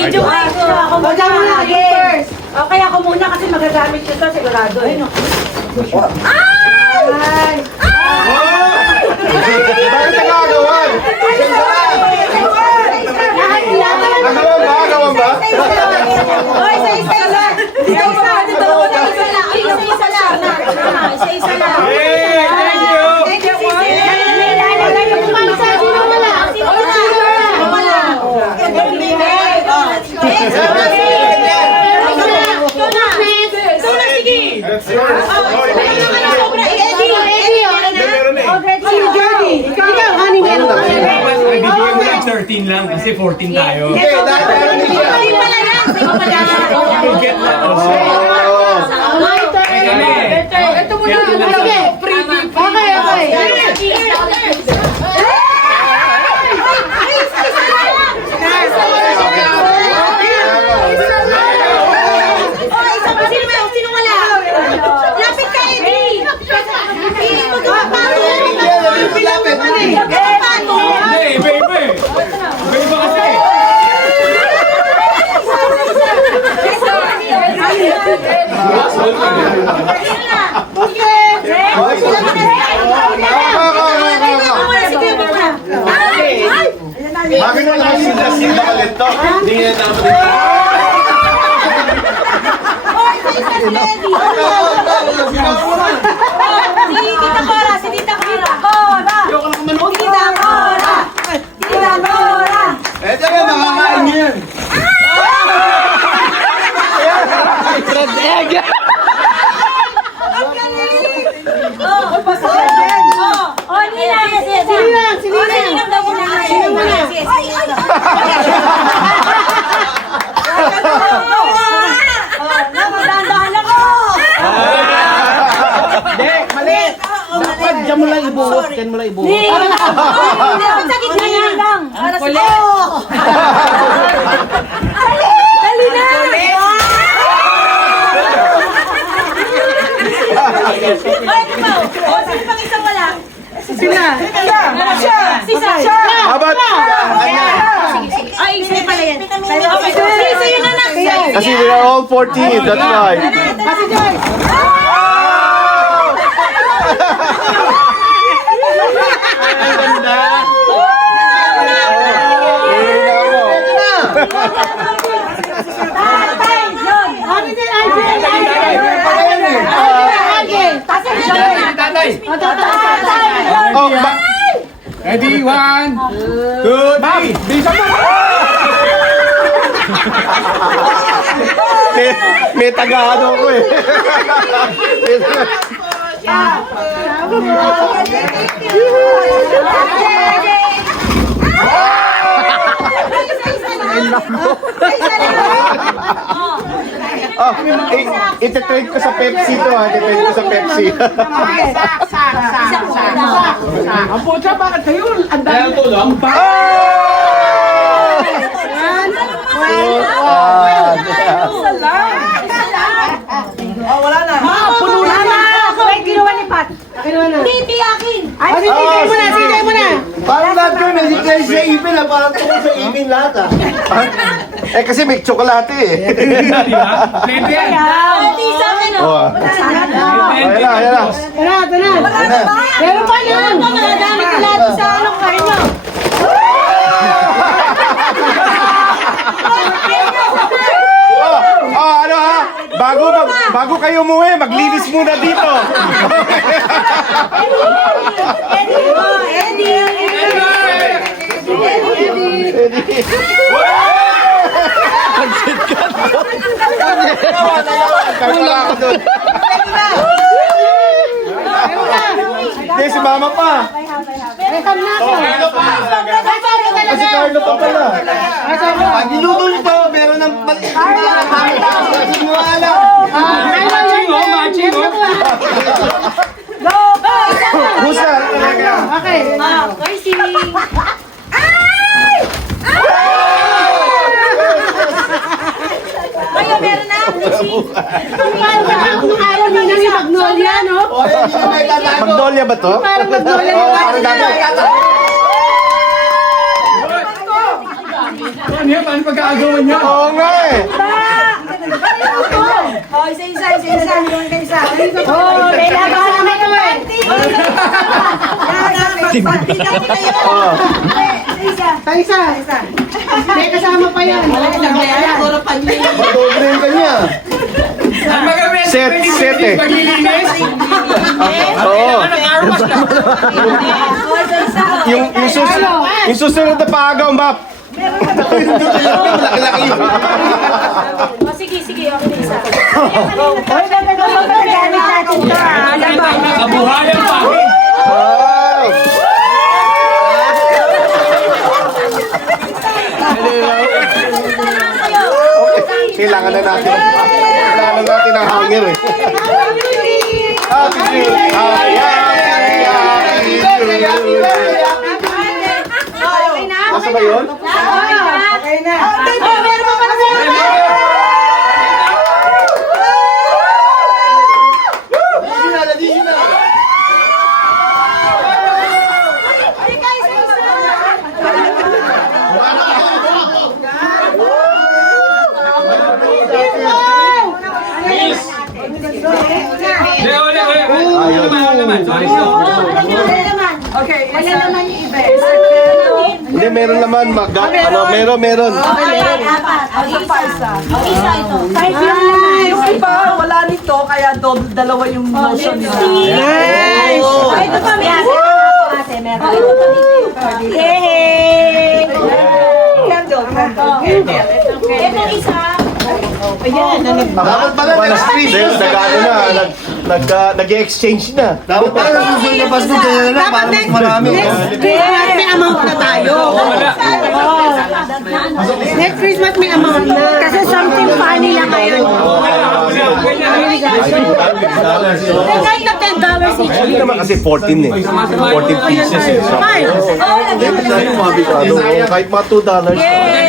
Video ko. Ako muna first. Okay, ako muna kasi magagamit ko ito sigurado. Ay, no. Ay! Bakit nagagawan? Nagawan ba? Hoy, isa-isa lang. Isa-isa. Isa-isa lang. Isa-isa lang. Hey, thank you. Thank you. That's yours. Bibigyan mo lang 13 lang kasi 14 tayo. Okay, dahil meron din siya. Get na. Ito muna. Sige. Okay. Hindi, iba-iba eh. Iba-iba kasi. Bakit mo naman sinda ulit to? Hindi nga naman. Si Tita Cora! Eto na, makakain niyo yan. Sinilang daw muna. Dahan-dahan lang ako. Hindi, mali. Dapat dyan mo lang ibuhos. Dyan mo lang ibuhos. Sa gitna yan lang. Dali na! Sino pang isang wala? Sila. Sisa! How about? Ay, isa pala yan. Okay, so yun na lang. Kasi we are all 14, that's why. Kasi Joyce! Ang ganda. Tatay! Yun! Ano din, Alvin? Tatay. Oh, Ready? 1, 2, 3. Bisa mo. may taga-ano ko eh. Oh, ititrade ko sa Pepsi to ha. Ititrade ko sa Pepsi. Ang pucha, bakit kayo? Ang dami. Wala na. Puno na na. Wait, ginawa ni Pat. Titi akin! Ay, sige mo na. Parang lahat ko may declare sa ipin ha. Parang tungkol sa ipin lahat ha. Eh kasi may tsokolate eh. Di ba? Pwede yan. Titi sa akin o! Oh. Ayan na, ayan na. Meron pa yan! Magagamit ko lahat sa anong kain mo. Oh, ano ha? Bago kayo umuwi, maglinis muna dito. Kawala ako doon. Hindi, si mama pa. Kasi Carlo pa pala. Pag niluto nyo to, meron ng maliit na hindi mo alam. Matching oh. Who's that? Okay. Mercy! Kayo meron na? Ang araw nila ni Magnolia, no? O, yan yung may tatago. Magnolia ba to? Parang Magnolia. Oo, parang dati. niya? Paano pagkakagawan niya? Oo nga eh. Oh, isa. Oh, may laban naman naman. Isa. May kasama pa yan. Madobre yung kanya. Ang magawin, Set eh. paglilinis. Oo. Car wash na. Yung susunod na paagaw, Map. Malaki-laki yun. Oh, sige. Okay na isa. Hoy, ganda magagamit natin ito. Kabuhayan pa. Wow! Kailangan na natin ang hanger eh. Happy Nasa ba yun? Okay na. Oh, meron pa pala sa'yo. Wala naman. Sorry. Okay, wala naman yung iba. Hindi, meron naman. Meron. Isa ito. Kahit yung Yung iba, wala nito, kaya dalawa yung motion nila. Nice! Oh, ito pa, meron. Ate, meron. Oh, ito pa dito. Yay! Ito isa. Dapat pala next Christmas. Nag-exchange na. Dapat pala susunod na Pasko kaya na lang para mas marami. May amount na tayo. Next Christmas may amount na. Kasi something funny lang ngayon. Kahit na $10 each. Hindi naman kasi 14 eh. 14 pieces eh. So, Oh, lagyan mo lang. kahit mga $2. Yay!